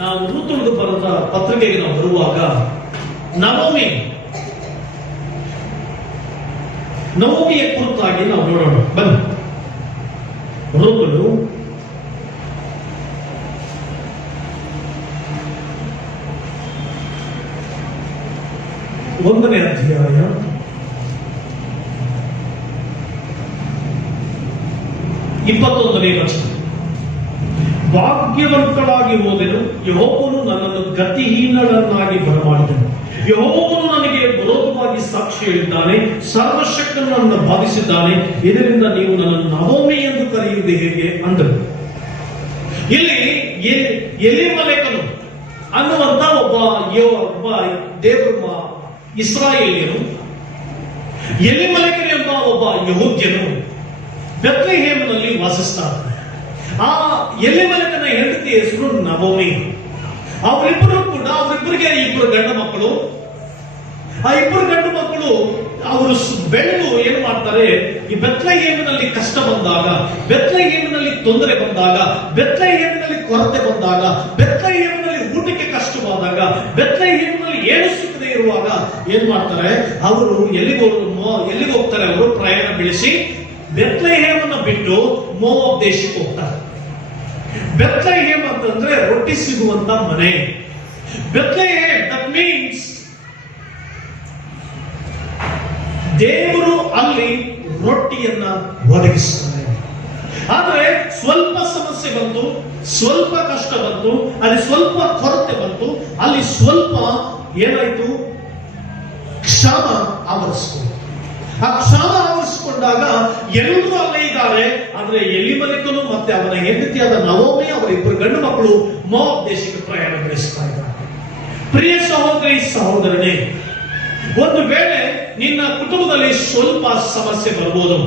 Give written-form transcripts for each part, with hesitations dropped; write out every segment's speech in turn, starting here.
ನಾವು ಋತುವಿಗೆ ಬರೆದ ಪತ್ರಿಕೆಗೆ ನಾವು ಬರುವಾಗ ನವಮಿಯ ಕುರಿತಾಗಿ ನಾವು ನೋಡೋಣ. ಬನ್ನಿ, ಋತುಗಳು 1ನೇ ಅಧ್ಯಾಯ 21ನೇ ವಚನ. ಭಾಗ್ಯವಂತಳಾಗಿ ಹೋದೆನು, ಯೆಹೋವನು ನನ್ನನ್ನು ಗತಿಹೀನಳನ್ನಾಗಿ ಬರಮಾಡಿದನು. ಯೆಹೋವನು ನನಗೆ ವಿರೋಧವಾಗಿ ಸಾಕ್ಷಿ ಹೇಳಿದ್ದಾನೆ, ಸರ್ವಶಕ್ತನು ನನ್ನನ್ನು ಬಾಧಿಸಿದ್ದಾನೆ, ಇದರಿಂದ ನೀವು ನನ್ನನ್ನು ನವೋಮಿ ಎಂದು ಕರೆಯುವುದು ಹೇಗೆ ಅಂದರು. ಇಲ್ಲಿ ಎಲಿಮಲೆಕನು ಅನ್ನುವಂತ ಒಬ್ಬ ದೇವರ ಇಸ್ರಾಯೇಲಿಯನು, ಎಲಿಮಲೆಕನು ಎಂಬ ಒಬ್ಬ ಯೆಹೂದ್ಯನು ಬೆತ್ಲೆಹೇಮಿನಲ್ಲಿ ವಾಸಿಸ್ತಾರೆ. ಆ ಎಲಿಮಲೆಕನ ಹೆಂಡತಿ ಹೆಸರು ನವೋಮಿ. ಅವರಿಬ್ಬರಿಗೆ ಇಬ್ಬರು ಗಂಡು ಮಕ್ಕಳು. ಆ ಇಬ್ಬರು ಗಂಡು ಮಕ್ಕಳು ಅವರು ಬೆಳೆದು ಏನು ಮಾಡ್ತಾರೆ, ಈ ಬೆತ್ಲೆಹೇಮಿನಲ್ಲಿ ಕಷ್ಟ ಬಂದಾಗ, ಬೆತ್ಲೆಹೇಮಿನಲ್ಲಿ ತೊಂದರೆ ಬಂದಾಗ, ಬೆತ್ಲೆಹೇಮಿನಲ್ಲಿ ಕೊರತೆ ಬಂದಾಗ, ಬೆತ್ಲೆಹೇಮಿನಲ್ಲಿ ಊಟಕ್ಕೆ ಕಷ್ಟವಾದಾಗ, ಬೆತ್ಲೆಹೇಮಿನಲ್ಲಿ ಏನು ಸಿಕ್ಕದೆ ಇರುವಾಗ ಏನ್ ಮಾಡ್ತಾರೆ, ಅವರು ಎಲ್ಲಿಗೆ ಹೋಗ್ತಾರೆ, ಅವರು ಪ್ರಯಾಣ ಬೆಳೆಸಿ ಬೆತ್ಲೆಹೇಮನ್ನ ಬಿಟ್ಟು ಮೋವಾಬ್ ದೇಶಕ್ಕೆ ಹೋಗ್ತಾರೆ. ಬೆತ್ಲೆಹೇಮ್ ಅಂತಂದ್ರೆ ರೊಟ್ಟಿ ಸಿಗುವಂತ ಮನೆ. ಬೆತ್ಲೆಹೇಮ್ ದಟ್ ಮೀನ್ಸ್ ದೇವರು ಅಲ್ಲಿ ರೊಟ್ಟಿಯನ್ನ ಒದಗಿಸ್ತಾರೆ. ಆದ್ರೆ ಸ್ವಲ್ಪ ಸಮಸ್ಯೆ ಬಂತು, ಸ್ವಲ್ಪ ಕಷ್ಟ ಬಂತು, ಅಲ್ಲಿ ಸ್ವಲ್ಪ ಕೊರತೆ ಬಂತು, ಅಲ್ಲಿ ಸ್ವಲ್ಪ ಏನಾಯ್ತು, ಕ್ಷಾಮ ಆವರಿಸ್ತು. ಆ ಕ್ಷಾಮ ಆವರಿಸಿಕೊಂಡಾಗ ಎಲ್ಲರೂ ಅಲ್ಲೇ ಇದ್ದಾರೆ. ಆದ್ರೆ ಎಲಿಮಲೆಕನು ಮತ್ತೆ ಅವನ ಹೆಂಡತಿಯಾದ ನವೋಮಿ, ಅವರಿಬ್ಬರು ಗಂಡು ಮಕ್ಕಳು ಮೋವಾಬ್ ದೇಶಕ್ಕೆ ಪ್ರಯಾಣ ಬೆಳೆಸ್ತಾ ಇದ್ದಾರೆ. ಪ್ರಿಯ ಸಹೋದರಿ ಸಹೋದರನೇ, ಒಂದು ವೇಳೆ ನಿನ್ನ ಕುಟುಂಬದಲ್ಲಿ ಸ್ವಲ್ಪ ಸಮಸ್ಯೆ ಬರ್ಬೋದು.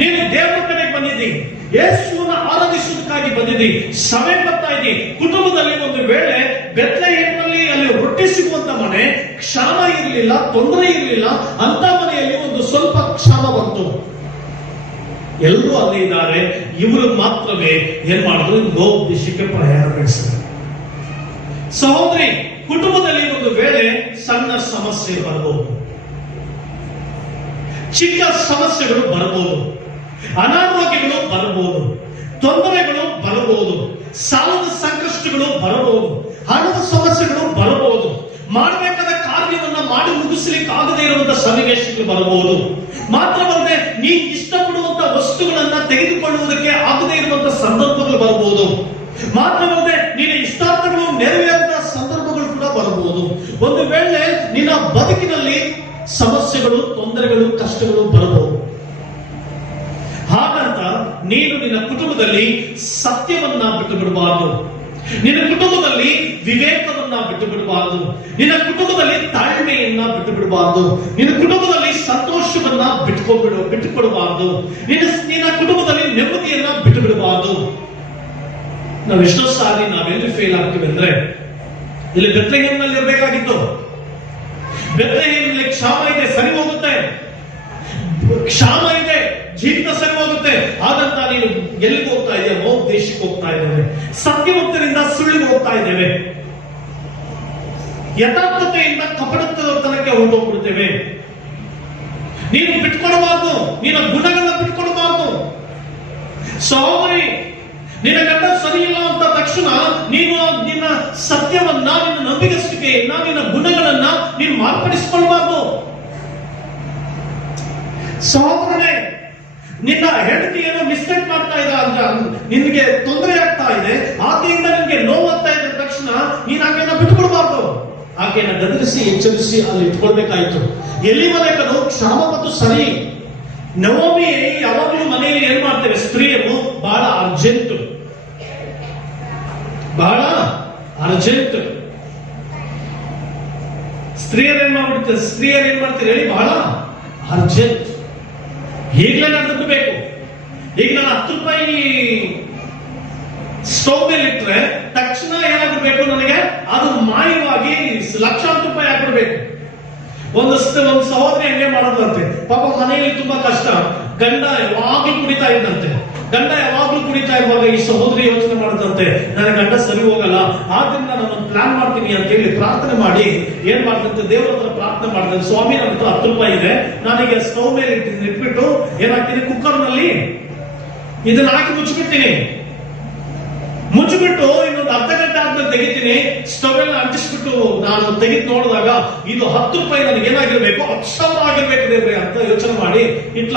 ನೀನು ದೇವರ ಕಡೆಗೆ ಬಂದಿದ್ದೀನಿ, ಯೇಸುವನ್ನು ಆರಾಧಿಸುವುದಕ್ಕಾಗಿ ಬಂದಿದ್ದೀನಿ, ಸಮಯ ಬರ್ತಾ ಇದ್ದೀನಿ. ಕುಟುಂಬದಲ್ಲಿ ಒಂದು ವೇಳೆ ಬೆತ್ಲೆಹೇಮಿನಲ್ಲಿ ಅಲ್ಲಿ ರೊಟ್ಟಿ ಸಿಗುವಂತ ಮನೆ, ಕ್ಷಾಮ ಇರಲಿಲ್ಲ, ತೊಂದರೆ ಇರಲಿಲ್ಲ, ಅಂತ ಮನೆಯಲ್ಲಿ ಒಂದು ಸ್ವಲ್ಪ ಕ್ಷಾಮ ಬಂತು. ಎಲ್ಲರೂ ಅಲ್ಲಿ ಇದ್ದಾರೆ, ಇವರು ಮಾತ್ರವೇ ಏನ್ ಮಾಡಿದ್ರು, ಮೋವಾಬ್ ದೇಶಕ್ಕೆ ಪ್ರಯಾಣ ಬೆಳೆಸಿದ್ರು. ಸಹೋದರಿ, ಕುಟುಂಬದಲ್ಲಿ ಒಂದು ವೇಳೆ ಸಣ್ಣ ಸಮಸ್ಯೆ ಬರಬಹುದು, ಚಿಕ್ಕ ಸಮಸ್ಯೆಗಳು ಬರಬಹುದು, ಅನಾರೋಗ್ಯಗಳು ಬರಬಹುದು, ತೊಂದರೆಗಳು ಬರಬಹುದು, ಸಾಲದ ಸಂಕಷ್ಟಗಳು ಬರಬಹುದು, ಹಣದ ಸಮಸ್ಯೆಗಳು ಬರಬಹುದು, ಮಾಡಬೇಕಾದ ಕಾರ್ಯವನ್ನ ಮಾಡಿ ಮುಗಿಸಲಿಕ್ಕಾಗದೇ ಇರುವಂತಹ ಸನ್ನಿವೇಶಗಳು ಬರಬಹುದು. ಮಾತ್ರವಲ್ಲದೆ ನೀನು ಇಷ್ಟಪಡುವಂತ ವಸ್ತುಗಳನ್ನ ತೆಗೆದುಕೊಳ್ಳುವುದಕ್ಕೆ ಆಗದೇ ಇರುವಂತಹ ಸಂದರ್ಭಗಳು ಬರಬಹುದು. ಮಾತ್ರವಲ್ಲದೆ ನಿನ್ನ ಇಷ್ಟಾರ್ಥಗಳು ನೆರವೇರದ ಸಂದರ್ಭಗಳು ಕೂಡ ಬರಬಹುದು. ಒಂದು ವೇಳೆ ನಿನ್ನ ಬದುಕಿನಲ್ಲಿ ಸಮಸ್ಯೆಗಳು, ತೊಂದರೆಗಳು, ಕಷ್ಟಗಳು ಬರಬಹುದು. ಹಾಗಂತ ನೀನು ನಿನ್ನ ಕುಟುಂಬದಲ್ಲಿ ಸತ್ಯವನ್ನ ಬಿಟ್ಟು ಬಿಡಬಾರದು. ನಿನ್ನ ಕುಟುಂಬದಲ್ಲಿ ವಿವೇಕವನ್ನ ಬಿಟ್ಟು ಬಿಡಬಾರದು. ನಿನ್ನ ಕುಟುಂಬದಲ್ಲಿ ತಾಳ್ಮೆಯನ್ನ ಬಿಟ್ಟು ಬಿಡಬಾರದು. ನಿನ್ನ ಕುಟುಂಬದಲ್ಲಿ ಸಂತೋಷವನ್ನ ಬಿಟ್ಟುಕೊಡಬಾರದು. ನಿನ್ನ ಕುಟುಂಬದಲ್ಲಿ ನೆಮ್ಮದಿಯನ್ನ ಬಿಟ್ಟು ಬಿಡಬಾರದು. ನಾವು ಎಷ್ಟೋ ಸಾರಿ ನಾವೆಲ್ಲಿ ಫೇಲ್ ಆಗ್ತೀವಿ ಅಂದ್ರೆ, ಇಲ್ಲಿ ಬೆತ್ಲೆಹೇಮಿನಲ್ಲಿ ಇರಬೇಕಾಗಿತ್ತು. ಬೆತ್ಲೆಹೇಮಿನಲ್ಲಿ ಕ್ಷಾಮ ಇದೆ, ಸರಿ ಹೋಗುತ್ತೆ. ಕ್ಷಾಮ ಇದೆ, ಜೀವಿತ ಸರಿ ಹೋಗುತ್ತೆ. ಹಾಗಂತ ನೀನು ಎಲ್ಲಿಗೆ ಹೋಗ್ತಾ ಇದೆಯಾ? ಮೋವಾಬ್ ದೇಶಕ್ಕೆ ಹೋಗ್ತಾ ಇದ್ದೇವೆ. ಸತ್ಯವಂತರಿಂದ ಸುಳ್ಳಿಗೆ ಹೋಗ್ತಾ ಇದ್ದೇವೆ. ಯಥಾರ್ಥತೆಯಿಂದ ಕಪಟತನಕ್ಕೆ ಹೊರಟೋಗ್ಬಿಡ್ತೇವೆ. ನೀನು ಬಿಟ್ಕೊಡಬಾರ್ದು, ನಿನ್ನ ಗುಣಗಳನ್ನ ಬಿಟ್ಕೊಡಬಾರ್ದು. ಸಹೋದರಿ, ನಿನ್ನ ಗಂಡ ಸರಿ ಇಲ್ಲ ಅಂತ ತಕ್ಷಣ ನೀನು ನಿನ್ನ ಸತ್ಯವನ್ನ, ನಿನ್ನ ನಂಬಿಕೆಯನ್ನ, ನಿನ್ನ ಗುಣಗಳನ್ನ ನೀನು ಮಾರ್ಪಡಿಸಿಕೊಳ್ಬಾರ್ದು. ಸಹೋದರನೇ, ನಿನ್ನ ಹೆಂಡತಿ ಏನೋ ಮಿಸ್ಟೇಕ್ ಮಾಡ್ತಾ ಇದ್ದ ಅಂತ ನಿನ್ಗೆ ತೊಂದರೆ ಆಗ್ತಾ ಇದೆ, ಆಕೆಯಿಂದ ನಿನ್ಗೆ ನೋವಾಗ್ತಾ ಇದ್ದ ತಕ್ಷಣ ನೀನು ಆಕೆಯನ್ನ ಬಿಟ್ಟುಕೊಡ್ಬಾರ್ದು. ಆಕೆಯನ್ನ ಗದರಿಸಿ ಎಚ್ಚರಿಸಿ ಅಲ್ಲಿ ಇಟ್ಕೊಳ್ಬೇಕಾಯ್ತು. ಎಲಿಮಲೆಕನು ಕ್ಷಾಮ ಮತ್ತು ಸರಿ. ನವೋಮಿ ಯಾವಾಗಲೂ ಮನೆಯಲ್ಲಿ ಏನ್ ಮಾಡ್ತೇವೆ, ಸ್ತ್ರೀಯರು ಬಹಳ ಅರ್ಜೆಂಟ್, ಬಹಳ ಅರ್ಜೆಂಟ್. ಸ್ತ್ರೀಯರು ಏನ್ ಮಾಡ್ತೀರಿ ಹೇಳಿ, ಬಹಳ ಅರ್ಜೆಂಟ್. ಈಗಲೇ ನಾನು ದುಡ್ಡು ಬೇಕು, ಈಗ ನಾನು 10 ರೂಪಾಯಿ ಸ್ಟವ್ ಮೇಲೆ ಇಟ್ಟರೆ ತಕ್ಷಣ ಏನಾದ್ರು ಬೇಕು ನನಗೆ, ಅದು ಮಾಯವಾಗಿ ಲಕ್ಷಾಂತರ ರೂಪಾಯಿ ಹಾಕಿಡ್ಬೇಕು. ಒಂದು ಸಹೋದರಿ ಹಂಗೆ ಮಾಡೋದಂತೆ. ಪಾಪ ಮನೆಯಲ್ಲಿ ತುಂಬಾ ಕಷ್ಟ, ಗಂಡ ಯಾವಾಗ್ಲೂ ಕುಡಿತಾ ಇದ್ದಂತೆ. ಗಂಡ ಯಾವಾಗ್ಲೂ ಕುಡಿತಾ ಇರುವಾಗ ಈ ಸಹೋದರಿ ಯೋಚನೆ ಮಾಡದಂತೆ ನನ್ನ ಗಂಡ ಸರಿ ಹೋಗಲ್ಲ, ಆದ್ರಿಂದ ನಾನು ಪ್ಲಾನ್ ಮಾಡ್ತೀನಿ ಅಂತ ಹೇಳಿ ಪ್ರಾರ್ಥನೆ ಮಾಡಿ ಏನ್ ಮಾಡ್ತಂತೆ, ದೇವರ ಹತ್ರ ಪ್ರಾರ್ಥನೆ ಮಾಡಿದ್ರೆ, ಸ್ವಾಮಿ ನನ್ನ ಹತ್ರ 10 ರೂಪಾಯಿ ಇದೆ, ನಾನೀಗ ಸ್ಟವ್ ಮೇಲೆ ಇಟ್ಬಿಟ್ಟು ಏನಾಗ್ತೀನಿ, ಕುಕ್ಕರ್ ನಲ್ಲಿ ಇದನ್ನ ಹಾಕಿ ಮುಚ್ಚಿಬಿಟ್ಟು ಇನ್ನೊಂದು ಅರ್ಧ ಗಂಟೆ ಆದ್ಮೇಲೆ ತೆಗಿತೀನಿ, ಸ್ಟವ್ ಎಲ್ಲ ಅಂಟಿಸ್ಬಿಟ್ಟು ನಾನು ತೆಗೆದು ನೋಡಿದಾಗ ಇದು 10 ರೂಪಾಯಿ ನನಗೆ ಏನಾಗಿರ್ಬೇಕು, 10,000 ಆಗಿರ್ಬೇಕು ದೇವ್ರೆ ಅಂತ ಯೋಚನೆ ಮಾಡಿ ಇಟ್ಲ.